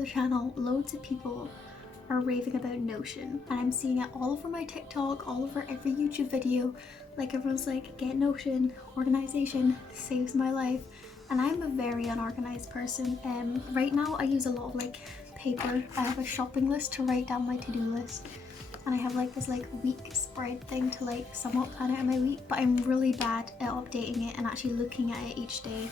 the channel, loads of people are raving about Notion, and I'm seeing it all over my TikTok, all over every YouTube video. Like, everyone's like, get Notion, organization saves my life. And I'm a very unorganized person. Right now I use a lot of like paper. I have a shopping list to write down my to-do list, and I have like this like week spread thing to like somewhat plan out my week, but I'm really bad at updating it and actually looking at it each day.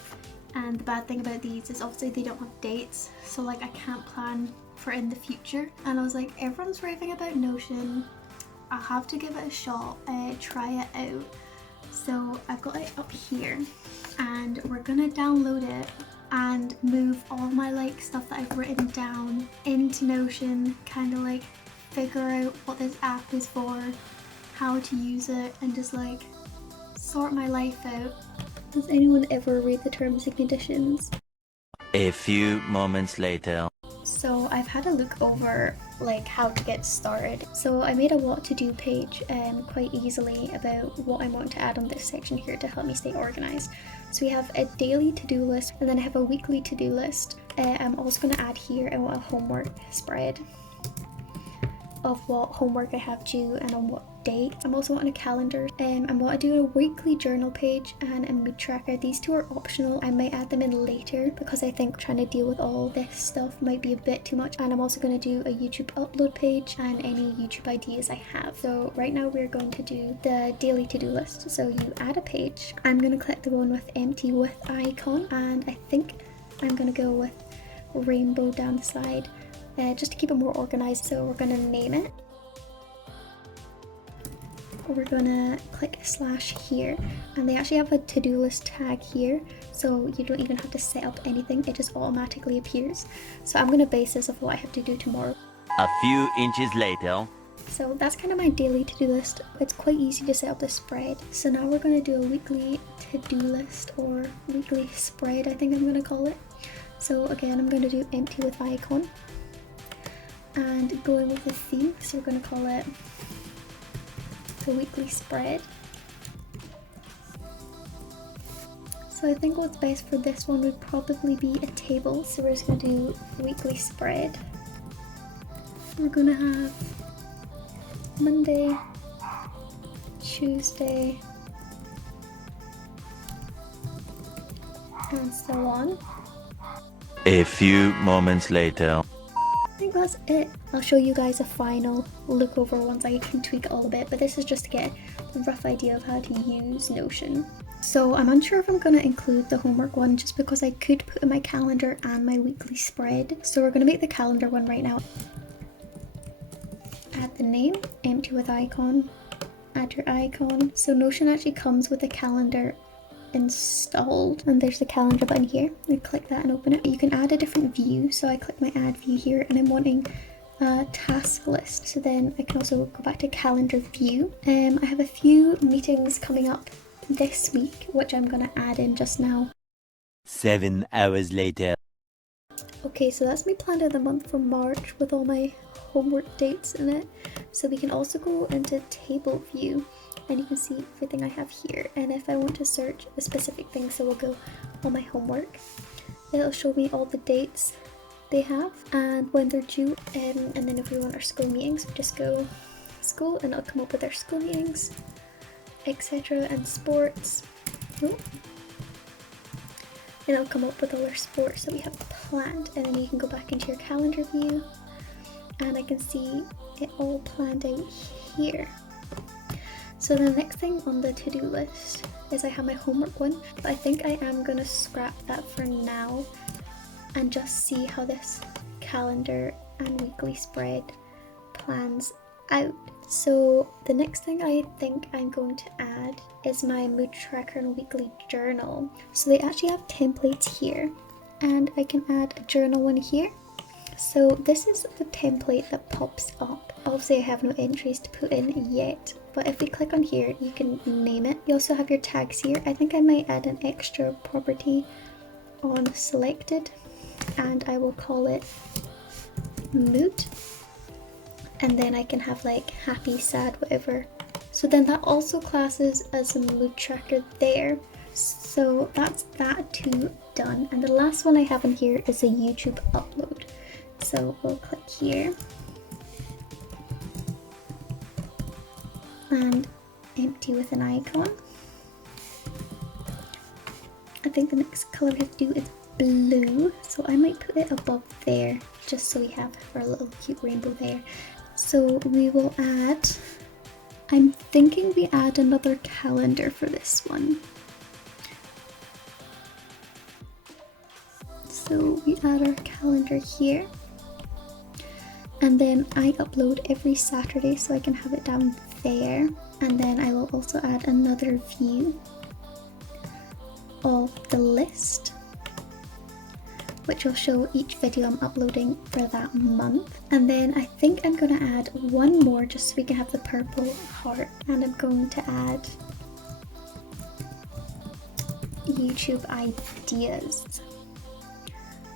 And the bad thing about these is obviously they don't have dates, so like I can't plan for in the future. And I was like, everyone's raving about Notion, I'll have to give it a shot, try it out. So I've got it up here, and we're gonna download it and move all my like stuff that I've written down into Notion, kind of like figure out what this app is for, how to use it, and just like sort my life out. Does anyone ever read the terms and conditions? A few moments later. So I've had a look over like how to get started. So I made a what to do page quite easily about what I want to add on this section here to help me stay organized. So we have a daily to-do list, and then I have a weekly to-do list. I'm also going to add here, I want a homework spread of what homework I have due and on what date. I'm also wanting a calendar. I want to do a weekly journal page and a mood tracker. These two are optional. I might add them in later because I think trying to deal with all this stuff might be a bit too much. And I'm also going to do a YouTube upload page and any YouTube ideas I have. So right now we're going to do the daily to-do list. So you add a page. I'm going to click the one with empty with icon, and I think I'm going to go with rainbow down the side. Just to keep it more organized. So we're going to name it. We're going to click slash here, and they actually have a to-do list tag here, so you don't even have to set up anything, it just automatically appears. So I'm going to base this off what I have to do tomorrow. A few inches later. So that's kind of my daily to-do list. It's quite easy to set up the spread. So now we're going to do a weekly to-do list, or weekly spread I think I'm going to call it. So again, I'm going to do empty with icon and going with the theme, so we're going to call it the weekly spread. So I think what's best for this one would probably be a table, so we're just going to do weekly spread. We're going to have Monday, Tuesday, and so on. A few moments later. I think that's it. I'll show you guys a final look over once I can tweak it all a bit, but this is just to get a rough idea of how to use Notion. So I'm unsure if I'm going to include the homework one, just because I could put in my calendar and my weekly spread. So we're going to make the calendar one right now. Add the name, empty with icon, add your icon. So Notion actually comes with a calendar installed, and there's the calendar button here. I click that and open it. You can add a different view, so I click my add view here, and I'm wanting a task list, so then I can also go back to calendar view. I have a few meetings coming up this week which I'm going to add in just now. 7 hours later. Okay, so that's me planned of the month for March with all my homework dates in it. So we can also go into table view, and you can see everything I have here. And if I want to search a specific thing, so we'll go on my homework, it'll show me all the dates they have and when they're due. And then if we want our school meetings, we just go school and it'll come up with our school meetings, etc. and sports. Oh. And it'll come up with all our sports that we have planned, and then you can go back into your calendar view and I can see it all planned out here. So the next thing on the to-do list is I have my homework one, but I think I am going to scrap that for now and just see how this calendar and weekly spread plans out. So the next thing I think I'm going to add is my mood tracker and weekly journal. So they actually have templates here, and I can add a journal one here. So this is the template that pops up. Obviously I have no entries to put in yet, but if we click on here you can name it. You also have your tags here. I think I might add an extra property on selected, and I will call it mood, and then I can have like happy, sad, whatever. So then that also classes as a mood tracker there. So that's that two done. And the last one I have in here is a YouTube upload. So we'll click here and empty with an icon. I think the next colour we have to do is blue, so I might put it above there just so we have our little cute rainbow there. So we will add, I'm thinking we add another calendar for this one. So we add our calendar here, and then I upload every Saturday so I can have it down there, and then I will also add another view of the list, which will show each video I'm uploading for that month. And then I think I'm going to add one more just so we can have the purple heart, and I'm going to add YouTube ideas.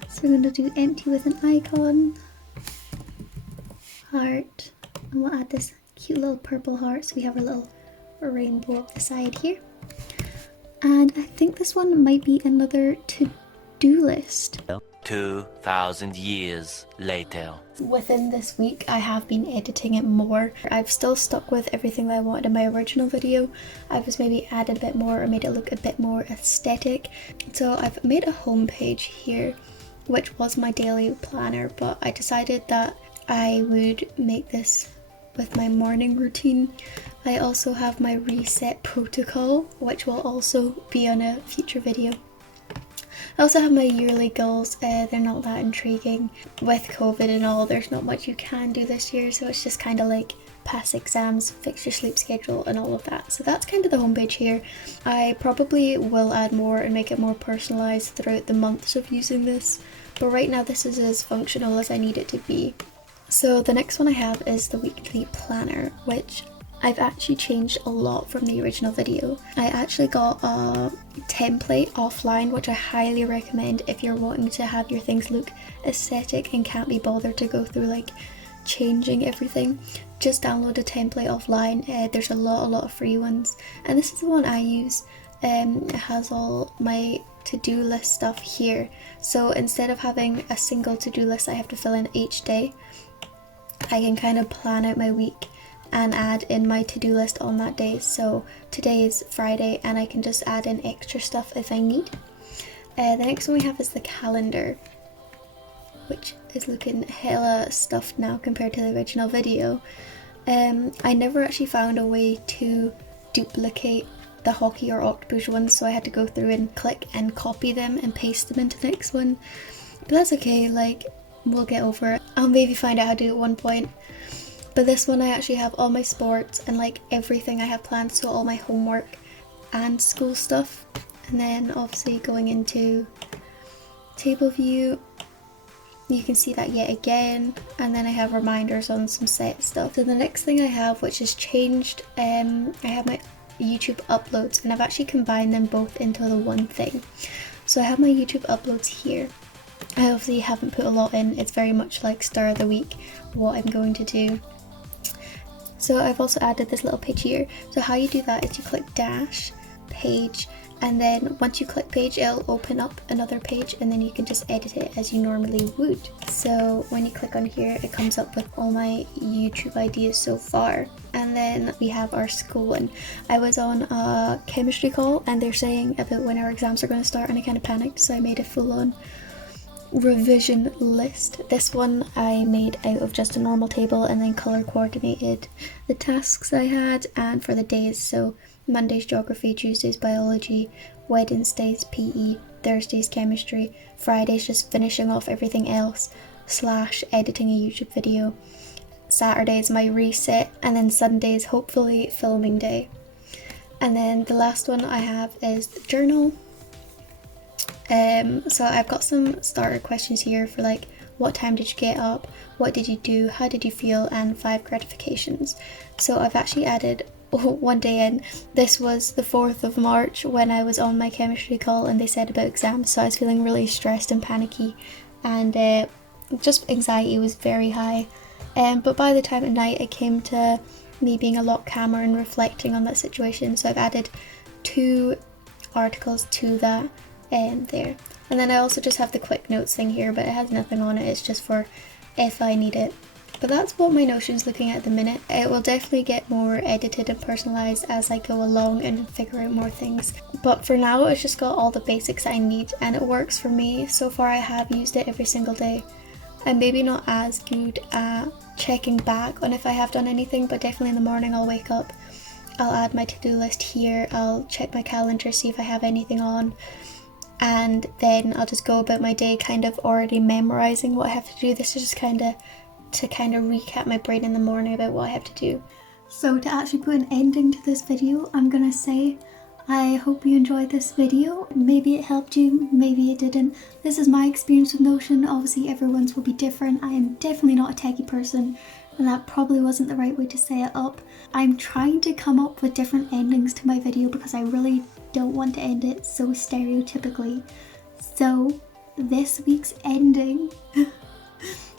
So we're going to do empty with an icon, heart, and we'll add this cute little purple heart so we have a little rainbow up the side here. And I think this one might be another to-do list. 2,000 years later. Within this week I have been editing it more. I've still stuck with everything that I wanted in my original video. I've just maybe added a bit more or made it look a bit more aesthetic. So I've made a homepage here, which was my daily planner, but I decided that I would make this with my morning routine. I also have my reset protocol, which will also be on a future video. I also have my yearly goals. They're not that intriguing. With COVID and all, there's not much you can do this year, so it's just kind of like pass exams, fix your sleep schedule and all of that. So that's kind of the homepage here. I probably will add more and make it more personalized throughout the months of using this, but right now this is as functional as I need it to be. So the next one I have is the weekly planner, which I've actually changed a lot from the original video. I actually got a template offline, which I highly recommend if you're wanting to have your things look aesthetic and can't be bothered to go through like changing everything. Just download a template offline. There's a lot of free ones, and this is the one I use. It has all my to-do list stuff here. So instead of having a single to-do list I have to fill in each day, I can kind of plan out my week and add in my to-do list on that day. So today is Friday and I can just add in extra stuff if I need. The next one we have is the calendar, which is looking hella stuffed now compared to the original video. I never actually found a way to duplicate the hockey or octopus ones, so I had to go through and click and copy them and paste them into the next one. But that's okay, like, we'll get over it. I'll maybe find out how to do it at one point. But this one I actually have all my sports and like everything I have planned, so all my homework and school stuff. And then obviously going into table view, you can see that yet again, and then I have reminders on some set stuff. So the next thing I have, which has changed, I have my YouTube uploads, and I've actually combined them both into the one thing. So I have my YouTube uploads here. I obviously haven't put a lot in, it's very much like start of the week, what I'm going to do. So I've also added this little page here. So how you do that is you click dash, page, and then once you click page, it'll open up another page, and then you can just edit it as you normally would. So when you click on here, it comes up with all my YouTube ideas so far. And then we have our school one. I was on a chemistry call and they're saying about when our exams are going to start, and I kind of panicked, so I made a full-on revision list. This one I made out of just a normal table and then color coordinated the tasks I had and for the days. So Monday's geography, Tuesday's biology, Wednesday's PE, Thursday's chemistry, Friday's just finishing off everything else / editing a YouTube video, Saturday's my reset, and then Sunday's hopefully filming day. And then the last one I have is the journal. So I've got some starter questions here for like, what time did you get up, what did you do, how did you feel, and 5 gratifications. So I've actually added one day in. This was the 4th of March when I was on my chemistry call and they said about exams, so I was feeling really stressed and panicky, and just anxiety was very high. But by the time at night it came to me being a lot calmer and reflecting on that situation, so I've added 2 articles to that there. And then I also just have the quick notes thing here, but it has nothing on it, it's just for if I need it. But that's what my Notion's looking at the minute. It will definitely get more edited and personalised as I go along and figure out more things. But for now, it's just got all the basics I need and it works for me. So far I have used it every single day. I'm maybe not as good at checking back on if I have done anything, but definitely in the morning I'll wake up, I'll add my to-do list here, I'll check my calendar, see if I have anything on, and then I'll just go about my day kind of already memorising what I have to do. This is just to recap my brain in the morning about what I have to do. So to actually put an ending to this video, I'm gonna say I hope you enjoyed this video. Maybe it helped you, maybe it didn't. This is my experience with Notion. Obviously everyone's will be different. I am definitely not a techie person and that probably wasn't the right way to say it up. I'm trying to come up with different endings to my video because I really don't want to end it so stereotypically. So this week's ending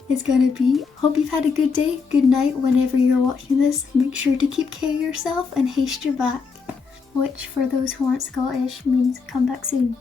is gonna be, hope you've had a good day, good night whenever you're watching this. Make sure to keep care of yourself and haste your back, which for those who aren't Scottish means come back soon.